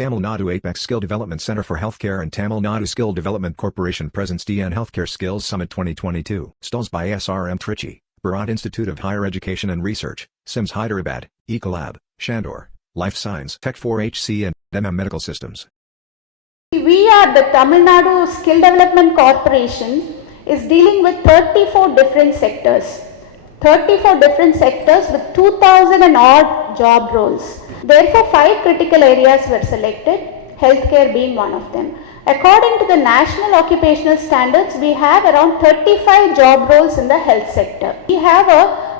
Tamil Nadu Apex Skill Development Center for Healthcare and Tamil Nadu Skill Development Corporation presents DN Healthcare Skills Summit 2022. Stalls by SRM Trichy, Bharat Institute of Higher Education and Research, SIMS Hyderabad, Ecolab, Shandor, Life Science Tech 4HC and MM Medical Systems. We are the Tamil Nadu Skill Development Corporation is dealing with 34 different sectors. 34 different sectors with 2,000 and odd job roles. Therefore, 5 critical areas were selected, healthcare being one of them. According to the National Occupational Standards, we have around 35 job roles in the health sector. We have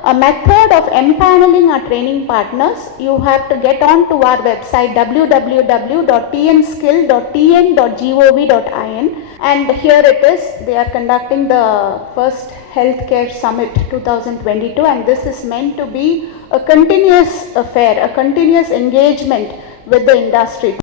a method of empaneling our training partners. You have to get on to our website www.tnskill.tn.gov.in, and here it is. They are conducting the first Healthcare Summit 2022, and this is meant to be a continuous affair, a continuous engagement with the industry.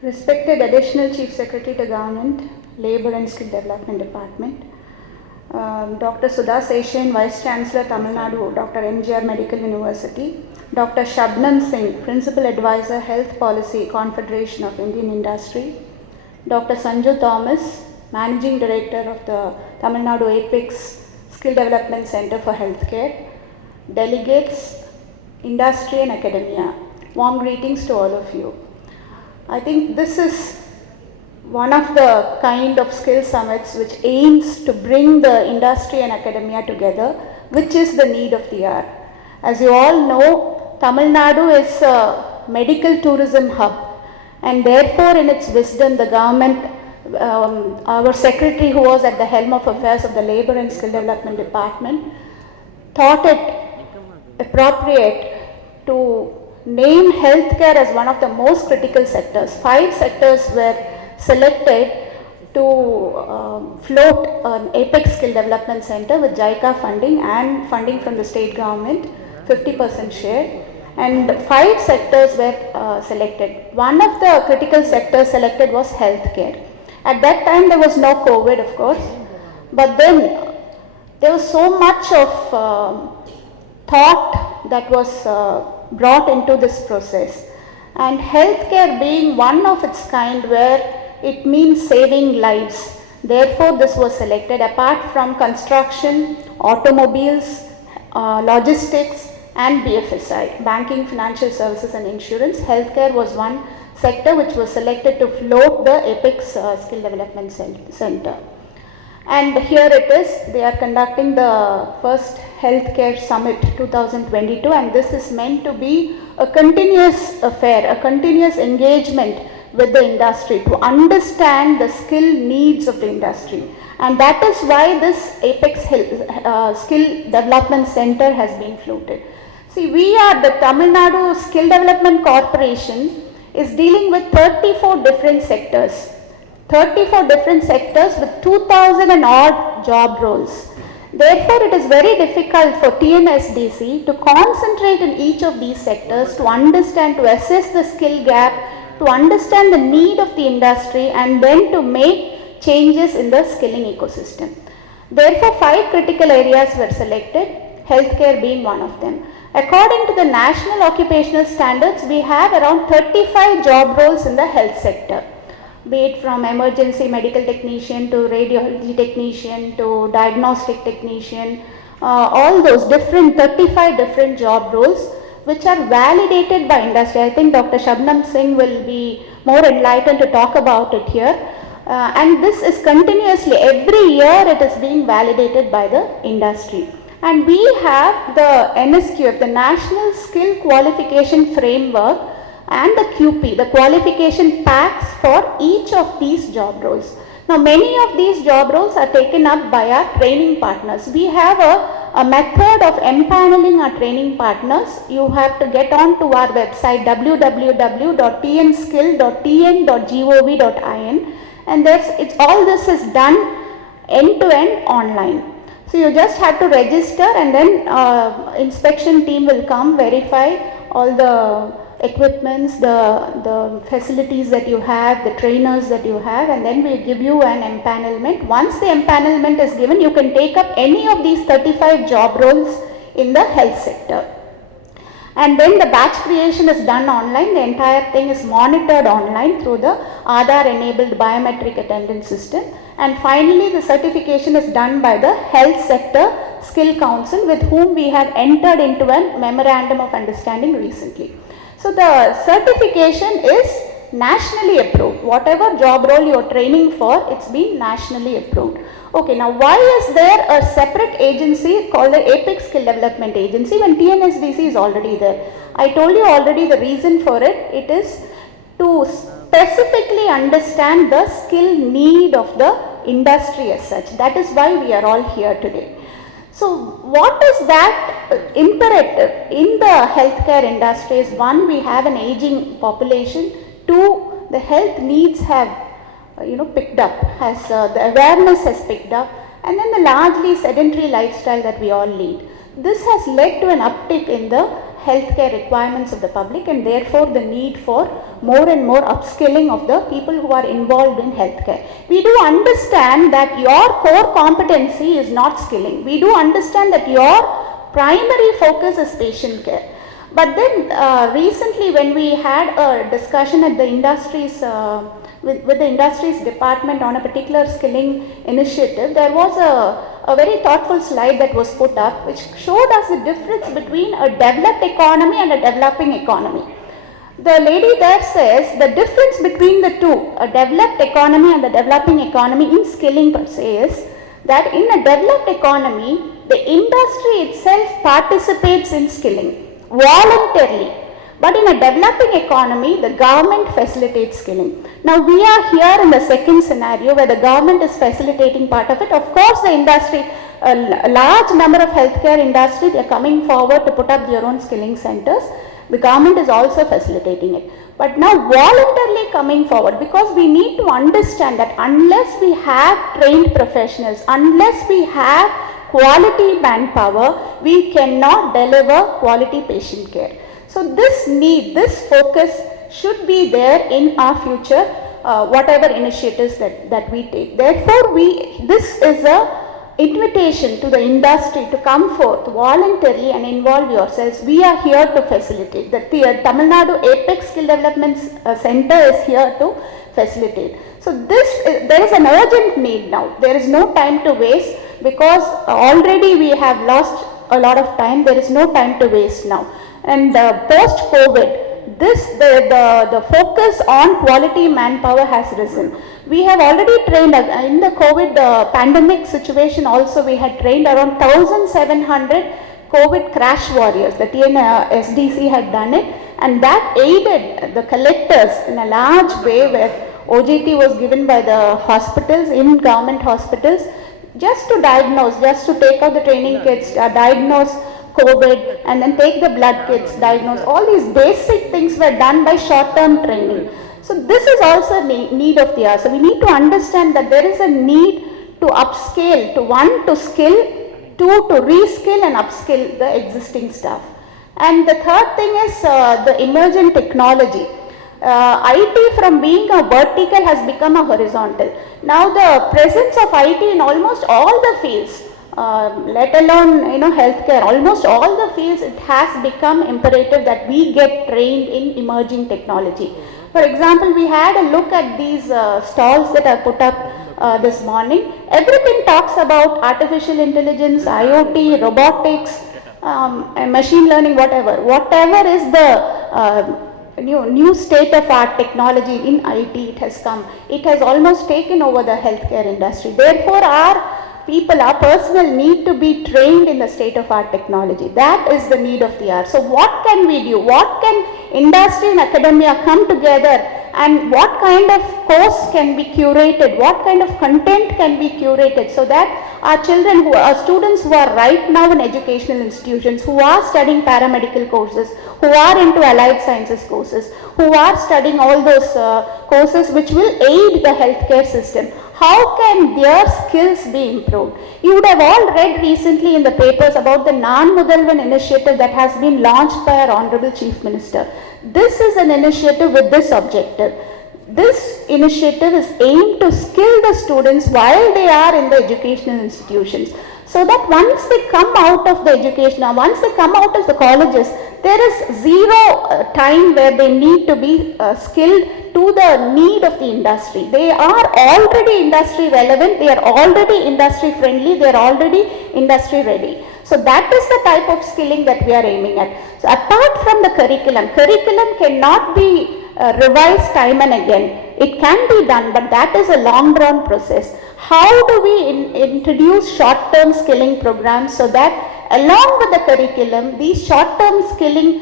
Respected Additional Chief Secretary to Government, Labour and Skill Development Department, Dr. Sudha Seshan, Vice Chancellor, Tamil Nadu, Dr. MGR Medical University, Dr. Shabnam Singh, Principal Advisor, Health Policy, Confederation of Indian Industry, Dr. Sanju Thomas, Managing Director of the Tamil Nadu Apex Skill Development Center for Healthcare, delegates, industry and academia. Warm greetings to all of you. I think this is one of the kind of skill summits which aims to bring the industry and academia together, which is the need of the hour. As you all know, Tamil Nadu is a medical tourism hub, and therefore in its wisdom the government, our secretary who was at the helm of affairs of the Labour and Skill Development Department, thought it appropriate to name healthcare as one of the most critical sectors. 5 sectors were selected to float an Apex Skill Development Center with JICA funding and funding from the state government, 50% share, and 5 sectors were selected. One of the critical sectors selected was healthcare. At that time there was no COVID, of course, but then there was so much of thought that was brought into this process, and healthcare being one of its kind where it means saving lives, therefore this was selected. Apart from construction, automobiles, logistics and BFSI, banking, financial services and insurance, healthcare was one sector which was selected to float the Apex Skill Development Center. And here it is, they are conducting the first Healthcare Summit 2022, and this is meant to be a continuous affair, a continuous engagement with the industry to understand the skill needs of the industry. And that is why this Apex Skill Development Center has been floated. See, we are the Tamil Nadu Skill Development Corporation is dealing with 34 different sectors. 34 different sectors with 2,000 and odd job roles. Therefore, it is very difficult for TNSDC to concentrate in each of these sectors, to understand, to assess the skill gap, to understand the need of the industry, and then to make changes in the skilling ecosystem. Therefore, 5 critical areas were selected, healthcare being one of them. According to the National Occupational Standards, we have around 35 job roles in the health sector, be it from emergency medical technician to radiology technician to diagnostic technician, all those different 35 different job roles which are validated by industry. I think Dr. Shabnam Singh will be more enlightened to talk about it here. And this is continuously, every year it is being validated by the industry. And we have the NSQF, the National Skill Qualification Framework, and the QP, the qualification packs for each of these job roles. Now, many of these job roles are taken up by our training partners. We have a method of empaneling our training partners. You have to get on to our website www.tnskill.tn.gov.in, and all this is done end to end online. So you just have to register, and then inspection team will come, verify all the equipments, the facilities that you have, the trainers that you have, and then we give you an empanelment. Once the empanelment is given, you can take up any of these 35 job roles in the health sector. And then the batch creation is done online. The entire thing is monitored online through the Aadhaar enabled biometric attendance system. And finally, the certification is done by the Health Sector Skill Council, with whom we have entered into a memorandum of understanding recently. So the certification is nationally approved. Whatever job role you are training for, it's been nationally approved. Okay, now why is there a separate agency called the Apex Skill Development Agency when TNSDC is already there? I told you already the reason for it. It is to specifically understand the skill need of the industry as such. That is why we are all here today. So what is that imperative in the healthcare industry is, one, we have an aging population, two, the health needs have picked up, the awareness has picked up, and then the largely sedentary lifestyle that we all lead. This has led to an uptick in the healthcare requirements of the public, and therefore the need for more and more upskilling of the people who are involved in healthcare. We do understand that your core competency is not skilling. We do understand that your primary focus is patient care. But then recently, when we had a discussion at the industries with the industries department on a particular skilling initiative, there was a very thoughtful slide that was put up which showed us the difference between a developed economy and a developing economy. The lady there says the difference between the two, a developed economy and the developing economy in skilling per se, is that in a developed economy, the industry itself participates in skilling voluntarily. But in a developing economy, the government facilitates skilling. Now we are here in the second scenario where the government is facilitating part of it. Of course, the industry, a large number of healthcare industry, they are coming forward to put up their own skilling centers. The government is also facilitating it. But now voluntarily coming forward, because we need to understand that unless we have trained professionals, unless we have quality manpower, we cannot deliver quality patient care. So this need, this focus should be there in our future, whatever initiatives that we take. Therefore, this is a invitation to the industry to come forth voluntarily and involve yourselves. We are here to facilitate. The Tamil Nadu Apex Skill Development Center is here to facilitate. So there is an urgent need now. There is no time to waste, because already we have lost a lot of time. There is no time to waste now. And post-COVID, the focus on quality manpower has risen. We have already trained, in the COVID pandemic situation also, we had trained around 1,700 COVID crash warriors. The TNSDC had done it, and that aided the collectors in a large way, where OJT was given by the hospitals, in government hospitals, just to diagnose, just to take out the training kits, diagnose COVID, and then take the blood kits, diagnose. All these basic things were done by short-term training. So this is also need of the hour. So we need to understand that there is a need to upscale, to skill, two, to reskill and upskill the existing staff. And the third thing is the emergent technology. IT, from being a vertical, has become a horizontal. Now the presence of IT in almost all the fields, let alone healthcare, almost all the fields, it has become imperative that we get trained in emerging technology. For example, we had a look at these stalls that are put up this morning. Everything talks about artificial intelligence, IoT, robotics, machine learning, whatever is the new state of art technology in IT, it has come. It has almost taken over the healthcare industry. Therefore, our people, our personnel need to be trained in the state of art technology. That is the need of the hour. So what can we do? What can industry and academia come together, and what kind of course can be curated? What kind of content can be curated, so that our children, our students who are right now in educational institutions, who are studying paramedical courses, who are into allied sciences courses, who are studying all those courses which will aid the healthcare system, how can their skills be improved? You would have all read recently in the papers about the Nan Mudalvan initiative that has been launched by our Honorable Chief Minister. This is an initiative with this objective. This initiative is aimed to skill the students while they are in the educational institutions, so that once they come out of the education or once they come out of the colleges, there is zero time where they need to be skilled to the need of the industry. They are already industry relevant, they are already industry friendly, they are already industry ready. So that is the type of skilling that we are aiming at. So apart from the curriculum cannot be revised time and again. It can be done, but that is a long drawn process. How do we introduce short term skilling programs so that along with the curriculum, these short term skilling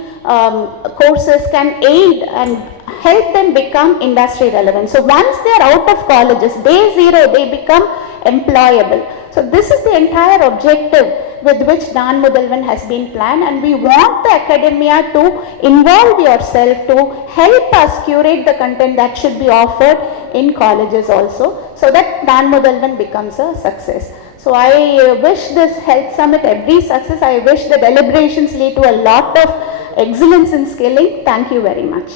courses can aid and help them become industry relevant. So once they are out of colleges, day zero, they become employable. So this is the entire objective with which Nan Mudalvan has been planned, and we want the academia to involve yourself to help us curate the content that should be offered in colleges also, so that Nan Mudalvan becomes a success. So I wish this health summit every success. I wish the deliberations lead to a lot of excellence in skilling. Thank you very much.